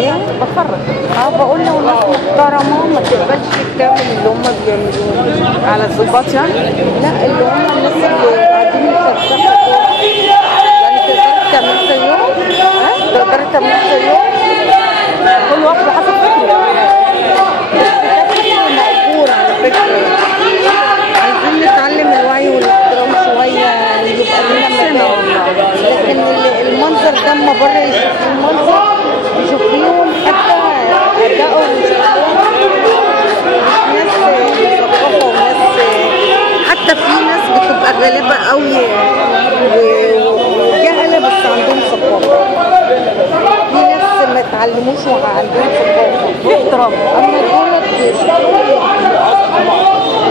ايه؟ بتفرج. بقول له ناس محترمه ما تقبلش الكامل اللي هم بيعملوه على الظباط يعني؟ لا، اللي هم الناس اللي قاعدين يتفسحوا دول، يعني تقدري تعملي زيهم؟ تقدري تعملي زيهم؟ كل واحد حسب فكره. بس ده فكر مقبول على فكره. عايزين نتعلم الوعي والاحترام شويه، يبقى لنا مكان. لكن المنظر ده اما بره يشوف المنظر، يشوف فيهم حتى ادائهم وشكلهم مش ناس مثقفه وناس، حتى في ناس بتبقى غالبه قوي وجهله بس عندهم ثقافه. في ناس ما اتعلموش وعندهم ثقافه في احترام. اما دولت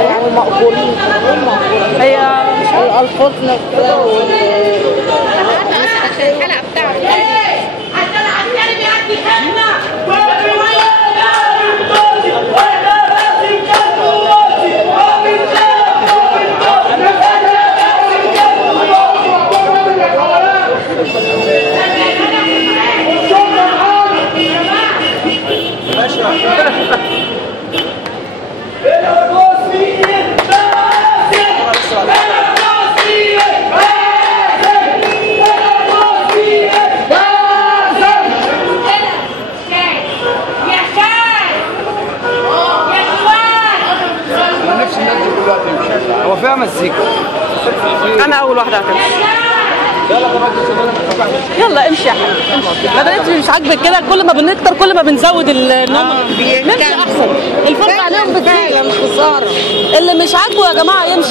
يعني مقبولين، كلهم مقبولين. هي الالفاظ نفسها الحلقه بتاعته هو فيها مزيكا. انا اول واحده هتمشي. يلا امشي يا حبيبي امشي. ما دام انت مش عاجبك كده، كل ما بنكتر كل ما بنزود النوم. نمشي احسن. الفرق عليهم بكتير. فعلا خساره. اللي مش عاجبه يا جماعه يمشي.